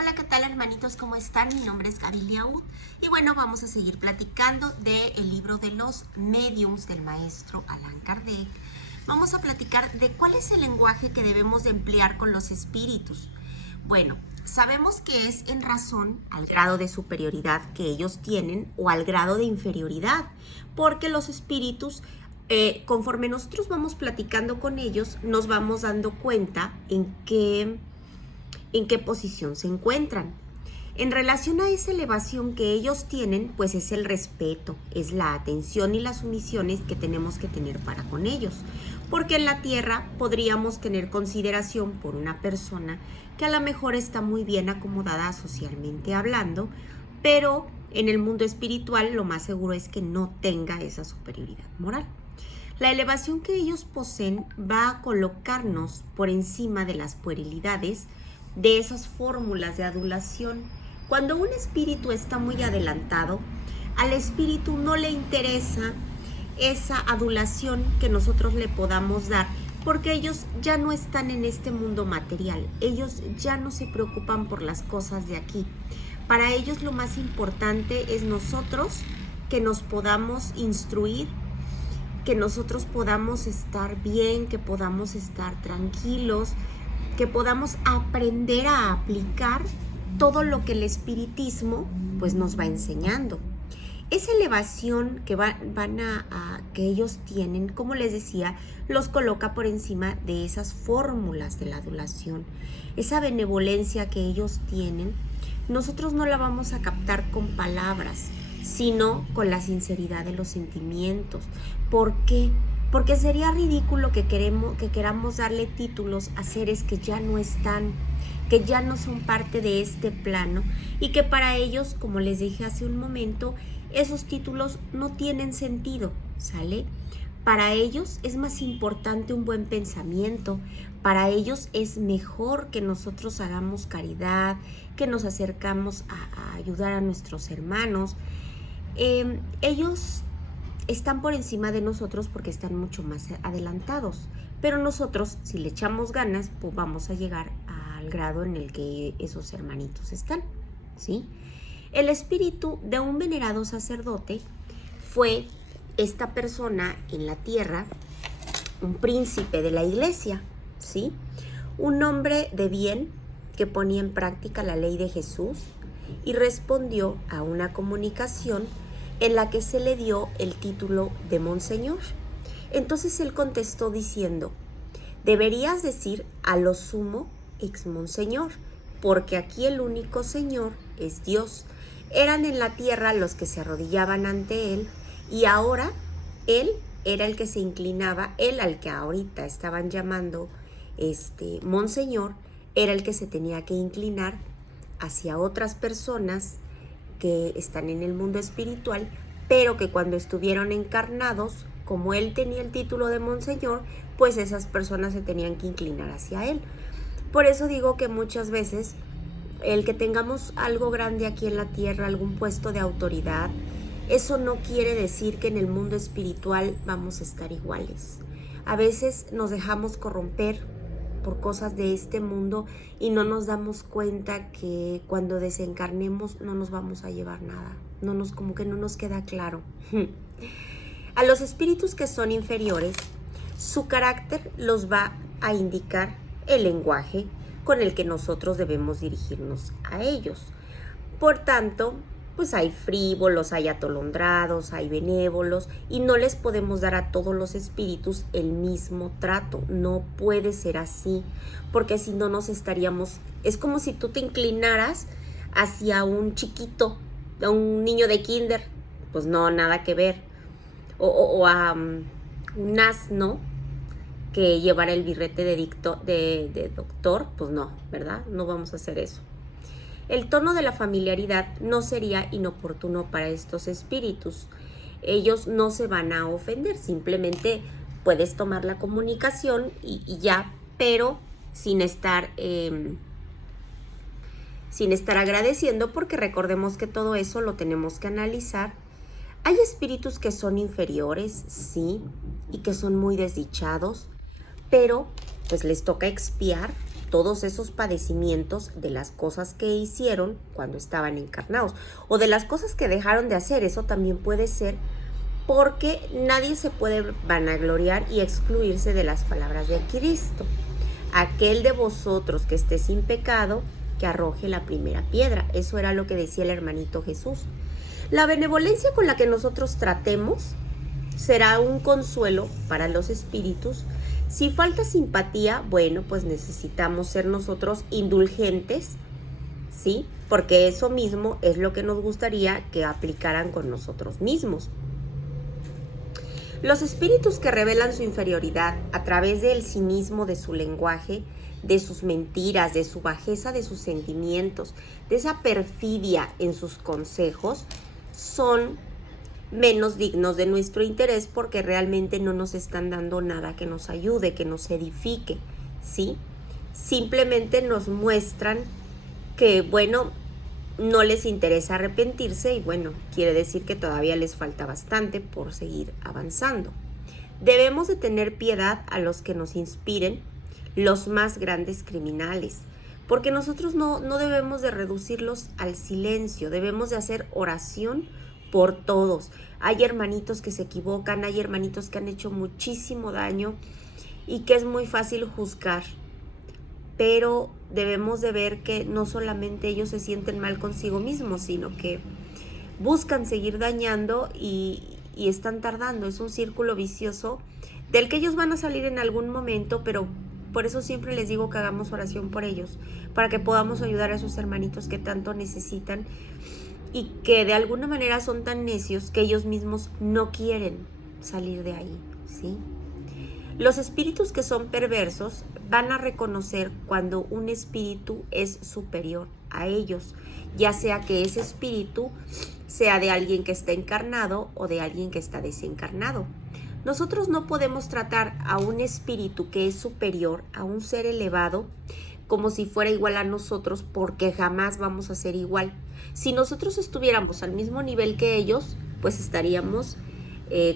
Hola, ¿qué tal hermanitos? ¿Cómo están? Mi nombre es Gaby Liaud y bueno, vamos a seguir platicando del libro de los mediums del maestro Allan Kardec. Vamos a platicar de cuál es el lenguaje que debemos de emplear con los espíritus. Bueno, sabemos que es en razón al grado de superioridad que ellos tienen o al grado de inferioridad, porque los espíritus conforme nosotros vamos platicando con ellos, nos vamos dando cuenta en qué posición se encuentran. En relación a esa elevación que ellos tienen, pues es el respeto, es la atención y las sumisiones que tenemos que tener para con ellos. Porque en la tierra podríamos tener consideración por una persona que a lo mejor está muy bien acomodada socialmente hablando, pero en el mundo espiritual lo más seguro es que no tenga esa superioridad moral. La elevación que ellos poseen va a colocarnos por encima de las puerilidades de esas fórmulas de adulación. Cuando un espíritu está muy adelantado, al espíritu no le interesa esa adulación que nosotros le podamos dar, porque ellos ya no están en este mundo material, ellos ya no se preocupan por las cosas de aquí. Para ellos lo más importante es nosotros que nos podamos instruir, que nosotros podamos estar bien, que podamos estar tranquilos, que podamos aprender a aplicar todo lo que el espiritismo pues nos va enseñando. Esa elevación que que ellos tienen, como les decía, los coloca por encima de esas fórmulas de la adulación. Esa benevolencia que ellos tienen, nosotros no la vamos a captar con palabras, sino con la sinceridad de los sentimientos. ¿Por qué? Porque sería ridículo que queramos darle títulos a seres que ya no están, que ya no son parte de este plano y que para ellos, como les dije hace un momento, esos títulos no tienen sentido, ¿sale? Para ellos es más importante un buen pensamiento, para ellos es mejor que nosotros hagamos caridad, que nos acercamos a ayudar a nuestros hermanos. Ellos están por encima de nosotros porque están mucho más adelantados, pero nosotros, si le echamos ganas, pues vamos a llegar al grado en el que esos hermanitos están, ¿sí? El espíritu de un venerado sacerdote fue esta persona en la tierra, un príncipe de la iglesia, ¿sí? Un hombre de bien que ponía en práctica la ley de Jesús y respondió a una comunicación en la que se le dio el título de Monseñor. Entonces él contestó diciendo: deberías decir a lo sumo ex Monseñor, porque aquí el único Señor es Dios. Eran en la tierra los que se arrodillaban ante él y ahora él era el que se inclinaba, él al que ahorita estaban llamando Monseñor, era el que se tenía que inclinar hacia otras personas que están en el mundo espiritual, pero que cuando estuvieron encarnados, como él tenía el título de Monseñor, pues esas personas se tenían que inclinar hacia él. Por eso digo que muchas veces el que tengamos algo grande aquí en la tierra, algún puesto de autoridad, eso no quiere decir que en el mundo espiritual vamos a estar iguales. A veces nos dejamos corromper por cosas de este mundo y no nos damos cuenta que cuando desencarnemos no nos vamos a llevar nada, como que no nos queda claro. A los espíritus que son inferiores, su carácter los va a indicar el lenguaje con el que nosotros debemos dirigirnos a ellos. Por tanto, pues hay frívolos, hay atolondrados, hay benévolos y no les podemos dar a todos los espíritus el mismo trato. No puede ser así, porque si no nos estaríamos... Es como si tú te inclinaras hacia un chiquito, a un niño de kinder, pues no, nada que ver. O a un asno que llevara el birrete de doctor, pues no, ¿verdad? No vamos a hacer eso. El tono de la familiaridad no sería inoportuno para estos espíritus. Ellos no se van a ofender, simplemente puedes tomar la comunicación y ya, pero sin estar agradeciendo, porque recordemos que todo eso lo tenemos que analizar. Hay espíritus que son inferiores, sí, y que son muy desdichados, pero pues les toca expiar todos esos padecimientos de las cosas que hicieron cuando estaban encarnados o de las cosas que dejaron de hacer. Eso también puede ser, porque nadie se puede vanagloriar y excluirse de las palabras de Cristo. Aquel de vosotros que esté sin pecado, que arroje la primera piedra. Eso era lo que decía el hermanito Jesús. La benevolencia con la que nosotros tratemos será un consuelo para los espíritus. Si falta simpatía, bueno, pues necesitamos ser nosotros indulgentes, ¿sí? Porque eso mismo es lo que nos gustaría que aplicaran con nosotros mismos. Los espíritus que revelan su inferioridad a través del cinismo de su lenguaje, de sus mentiras, de su bajeza de sus sentimientos, de esa perfidia en sus consejos, son menos dignos de nuestro interés porque realmente no nos están dando nada que nos ayude, que nos edifique, ¿sí? Simplemente nos muestran que, bueno, no les interesa arrepentirse y, bueno, quiere decir que todavía les falta bastante por seguir avanzando. Debemos de tener piedad a los que nos inspiren, los más grandes criminales, porque nosotros no debemos de reducirlos al silencio, debemos de hacer oración por todos. Hay hermanitos que se equivocan, hay hermanitos que han hecho muchísimo daño y que es muy fácil juzgar, pero debemos de ver que no solamente ellos se sienten mal consigo mismos, sino que buscan seguir dañando y están tardando. Es un círculo vicioso del que ellos van a salir en algún momento, pero por eso siempre les digo que hagamos oración por ellos, para que podamos ayudar a esos hermanitos que tanto necesitan y que de alguna manera son tan necios que ellos mismos no quieren salir de ahí, ¿sí? Los espíritus que son perversos van a reconocer cuando un espíritu es superior a ellos, ya sea que ese espíritu sea de alguien que está encarnado o de alguien que está desencarnado. Nosotros no podemos tratar a un espíritu que es superior, a un ser elevado, como si fuera igual a nosotros, porque jamás vamos a ser igual. Si nosotros estuviéramos al mismo nivel que ellos, pues estaríamos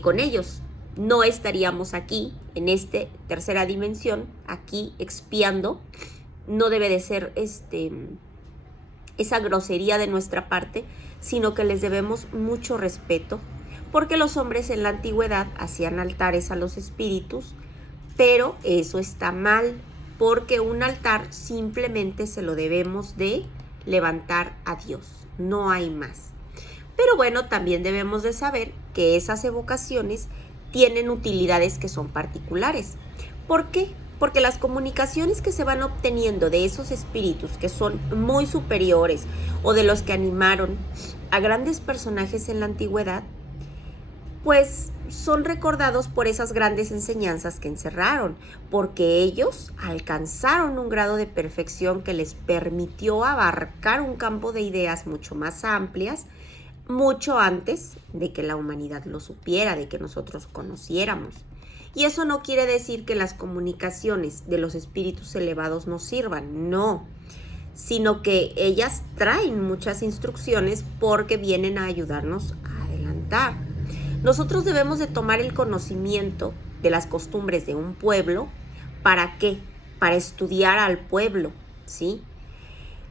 con ellos. No estaríamos aquí, en esta tercera dimensión, aquí expiando. No debe de ser esa grosería de nuestra parte, sino que les debemos mucho respeto, porque los hombres en la antigüedad hacían altares a los espíritus, pero eso está mal, porque un altar simplemente se lo debemos de levantar a Dios, no hay más. Pero bueno, también debemos de saber que esas evocaciones tienen utilidades que son particulares. ¿Por qué? Porque las comunicaciones que se van obteniendo de esos espíritus que son muy superiores o de los que animaron a grandes personajes en la antigüedad, pues son recordados por esas grandes enseñanzas que encerraron, porque ellos alcanzaron un grado de perfección que les permitió abarcar un campo de ideas mucho más amplias, mucho antes de que la humanidad lo supiera, de que nosotros conociéramos. Y eso no quiere decir que las comunicaciones de los espíritus elevados no sirvan, no, sino que ellas traen muchas instrucciones porque vienen a ayudarnos a adelantar. Nosotros debemos de tomar el conocimiento de las costumbres de un pueblo. ¿Para qué? Para estudiar al pueblo, ¿sí?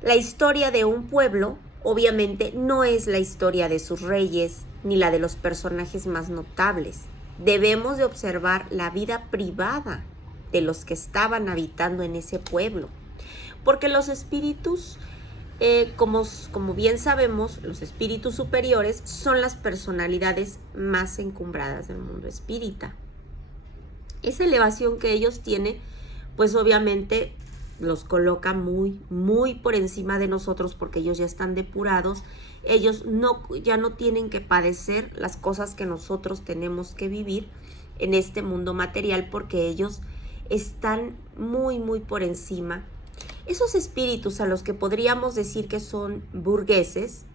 La historia de un pueblo obviamente no es la historia de sus reyes ni la de los personajes más notables. Debemos de observar la vida privada de los que estaban habitando en ese pueblo, porque los espíritus, como bien sabemos, los espíritus superiores son las personalidades más encumbradas del mundo espírita. Esa elevación que ellos tienen, pues obviamente los coloca muy, muy por encima de nosotros, porque ellos ya están depurados. Ellos ya no tienen que padecer las cosas que nosotros tenemos que vivir en este mundo material, porque ellos están muy, muy por encima. Esos espíritus a los que podríamos decir que son burgueses,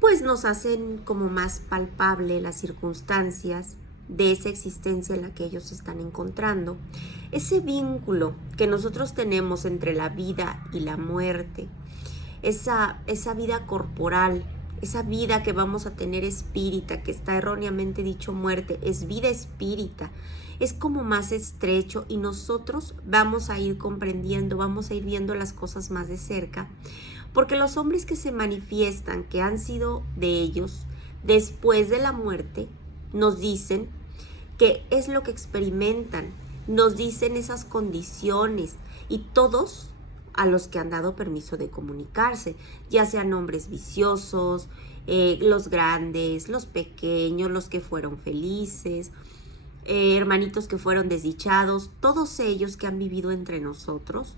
pues nos hacen como más palpable las circunstancias de esa existencia en la que ellos se están encontrando. Ese vínculo que nosotros tenemos entre la vida y la muerte, esa vida corporal esa vida que vamos a tener espírita, que está erróneamente dicho muerte, es vida espírita, es como más estrecho y nosotros vamos a ir comprendiendo, vamos a ir viendo las cosas más de cerca, porque los hombres que se manifiestan, que han sido de ellos, después de la muerte, nos dicen qué es lo que experimentan, nos dicen esas condiciones y todos a los que han dado permiso de comunicarse, ya sean hombres viciosos, los grandes, los pequeños, los que fueron felices, hermanitos que fueron desdichados, todos ellos que han vivido entre nosotros,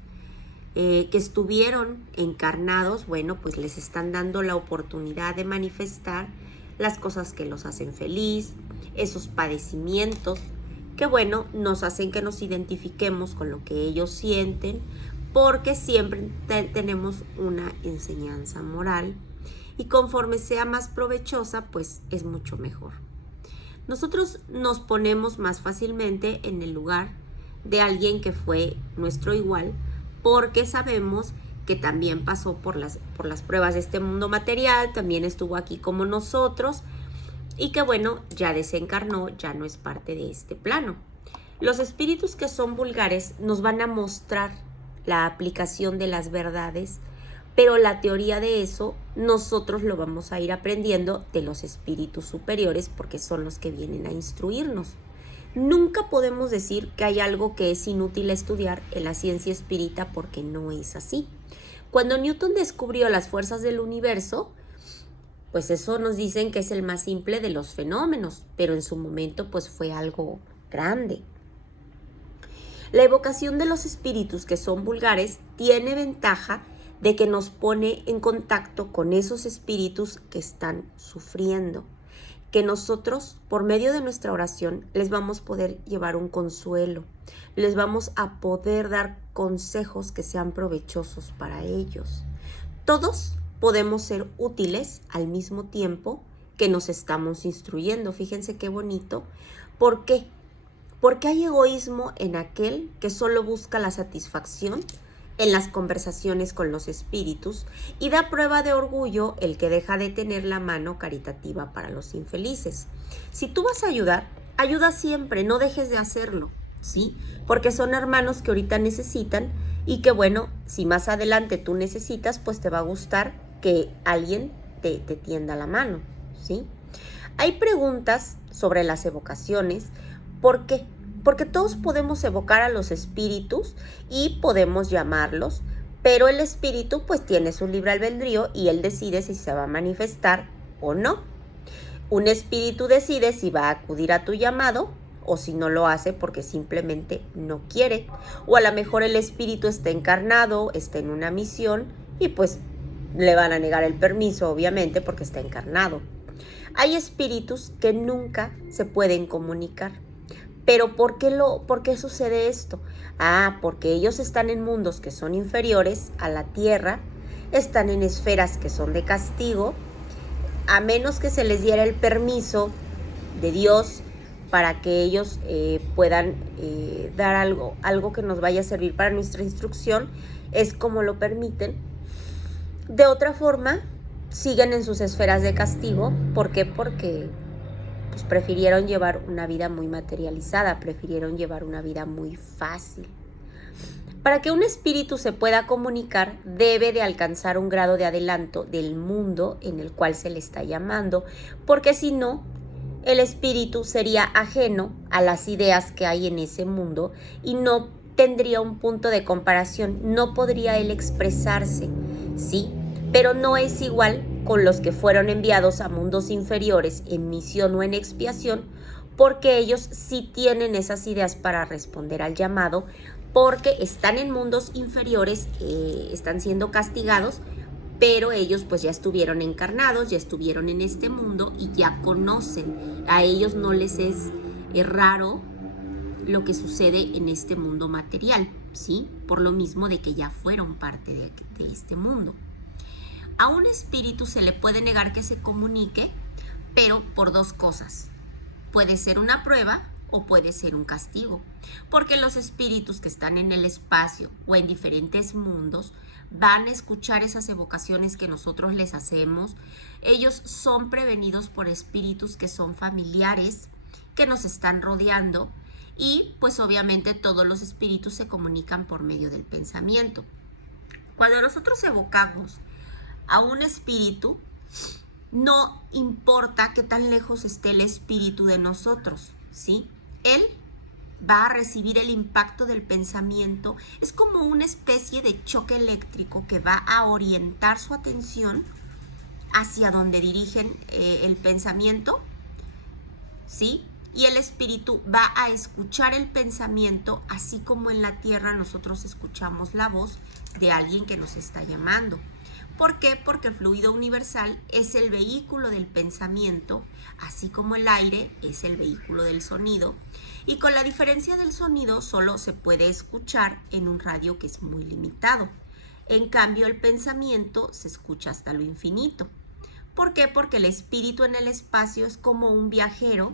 que estuvieron encarnados, bueno, pues les están dando la oportunidad de manifestar las cosas que los hacen feliz, esos padecimientos, que bueno, nos hacen que nos identifiquemos con lo que ellos sienten, porque siempre tenemos una enseñanza moral y conforme sea más provechosa, pues es mucho mejor. Nosotros nos ponemos más fácilmente en el lugar de alguien que fue nuestro igual, porque sabemos que también pasó por las pruebas de este mundo material, también estuvo aquí como nosotros y que bueno, ya desencarnó, ya no es parte de este plano. Los espíritus que son vulgares nos van a mostrar la aplicación de las verdades, pero la teoría de eso nosotros lo vamos a ir aprendiendo de los espíritus superiores porque son los que vienen a instruirnos. Nunca podemos decir que hay algo que es inútil estudiar en la ciencia espírita porque no es así. Cuando Newton descubrió las fuerzas del universo, pues eso nos dicen que es el más simple de los fenómenos, pero en su momento pues fue algo grande. La evocación de los espíritus que son vulgares tiene ventaja de que nos pone en contacto con esos espíritus que están sufriendo, que nosotros por medio de nuestra oración les vamos a poder llevar un consuelo, les vamos a poder dar consejos que sean provechosos para ellos. Todos podemos ser útiles al mismo tiempo que nos estamos instruyendo. Fíjense qué bonito. ¿Por qué? Porque hay egoísmo en aquel que solo busca la satisfacción en las conversaciones con los espíritus y da prueba de orgullo el que deja de tener la mano caritativa para los infelices. Si tú vas a ayudar, ayuda siempre, no dejes de hacerlo, ¿sí? Porque son hermanos que ahorita necesitan y que bueno, si más adelante tú necesitas, pues te va a gustar que alguien te tienda la mano, ¿sí? Hay preguntas sobre las evocaciones. ¿Por qué? Porque todos podemos evocar a los espíritus y podemos llamarlos, pero el espíritu pues tiene su libre albedrío y él decide si se va a manifestar o no. Un espíritu decide si va a acudir a tu llamado o si no lo hace porque simplemente no quiere. O a lo mejor el espíritu está encarnado, está en una misión y pues le van a negar el permiso, obviamente, porque está encarnado. Hay espíritus que nunca se pueden comunicar. ¿Pero por qué sucede esto? Porque ellos están en mundos que son inferiores a la tierra, están en esferas que son de castigo, a menos que se les diera el permiso de Dios para que ellos puedan dar algo que nos vaya a servir para nuestra instrucción, es como lo permiten. De otra forma, siguen en sus esferas de castigo. ¿Por qué? Porque pues prefirieron llevar una vida muy materializada, prefirieron llevar una vida muy fácil. Para que un espíritu se pueda comunicar, debe de alcanzar un grado de adelanto del mundo en el cual se le está llamando, porque si no, el espíritu sería ajeno a las ideas que hay en ese mundo y no tendría un punto de comparación, no podría él expresarse, ¿sí? Pero no es igual con los que fueron enviados a mundos inferiores en misión o en expiación, porque ellos sí tienen esas ideas para responder al llamado, porque están en mundos inferiores, están siendo castigados, pero ellos pues ya estuvieron encarnados, ya estuvieron en este mundo y ya conocen. A ellos no les es raro lo que sucede en este mundo material, ¿sí? Por lo mismo de que ya fueron parte de este mundo. A un espíritu se le puede negar que se comunique, pero por dos cosas. Puede ser una prueba o puede ser un castigo, porque los espíritus que están en el espacio o en diferentes mundos van a escuchar esas evocaciones que nosotros les hacemos. Ellos son prevenidos por espíritus que son familiares, que nos están rodeando, y pues obviamente todos los espíritus se comunican por medio del pensamiento. Cuando nosotros evocamos a un espíritu, no importa qué tan lejos esté el espíritu de nosotros, ¿sí? Él va a recibir el impacto del pensamiento. Es como una especie de choque eléctrico que va a orientar su atención hacia donde dirigen el pensamiento, ¿sí? Y el espíritu va a escuchar el pensamiento, así como en la tierra nosotros escuchamos la voz de alguien que nos está llamando. ¿Por qué? Porque el fluido universal es el vehículo del pensamiento, así como el aire es el vehículo del sonido. Y con la diferencia del sonido solo se puede escuchar en un radio que es muy limitado. En cambio, el pensamiento se escucha hasta lo infinito. ¿Por qué? Porque el espíritu en el espacio es como un viajero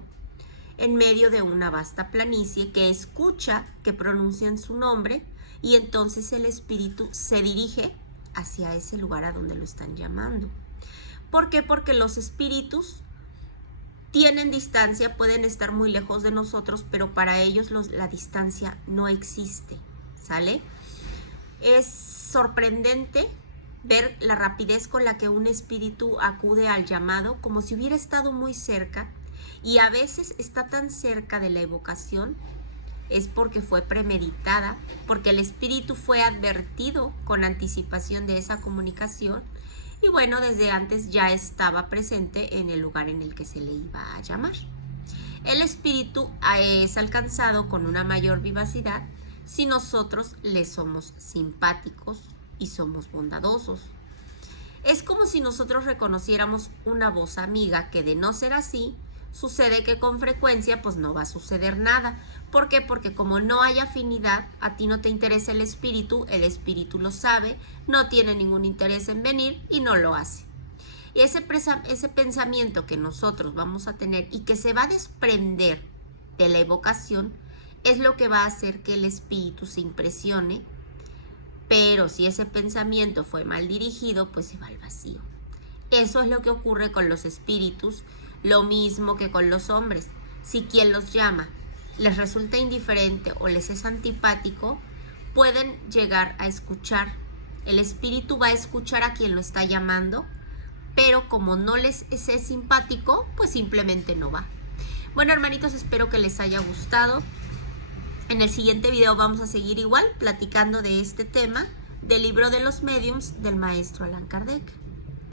en medio de una vasta planicie que escucha que pronuncian su nombre, y entonces el espíritu se dirige hacia ese lugar a donde lo están llamando. ¿Por qué? Porque los espíritus tienen distancia, pueden estar muy lejos de nosotros, pero para ellos la distancia no existe, ¿sale? Es sorprendente ver la rapidez con la que un espíritu acude al llamado, como si hubiera estado muy cerca, y a veces está tan cerca de la evocación. Es porque fue premeditada, porque el espíritu fue advertido con anticipación de esa comunicación, y bueno, desde antes ya estaba presente en el lugar en el que se le iba a llamar. El espíritu es alcanzado con una mayor vivacidad si nosotros le somos simpáticos y somos bondadosos. Es como si nosotros reconociéramos una voz amiga, que de no ser así, sucede que con frecuencia pues no va a suceder nada. ¿Por qué? Porque como no hay afinidad, a ti no te interesa el espíritu lo sabe, no tiene ningún interés en venir y no lo hace. Y ese pensamiento que nosotros vamos a tener y que se va a desprender de la evocación es lo que va a hacer que el espíritu se impresione, pero si ese pensamiento fue mal dirigido, pues se va al vacío. Eso es lo que ocurre con los espíritus, lo mismo que con los hombres. Si quien los llama les resulta indiferente o les es antipático, pueden llegar a escuchar. El espíritu va a escuchar a quien lo está llamando, pero como no les es simpático, pues simplemente no va. Bueno, hermanitos, espero que les haya gustado. En el siguiente video vamos a seguir igual platicando de este tema del libro de los mediums del maestro Allan Kardec.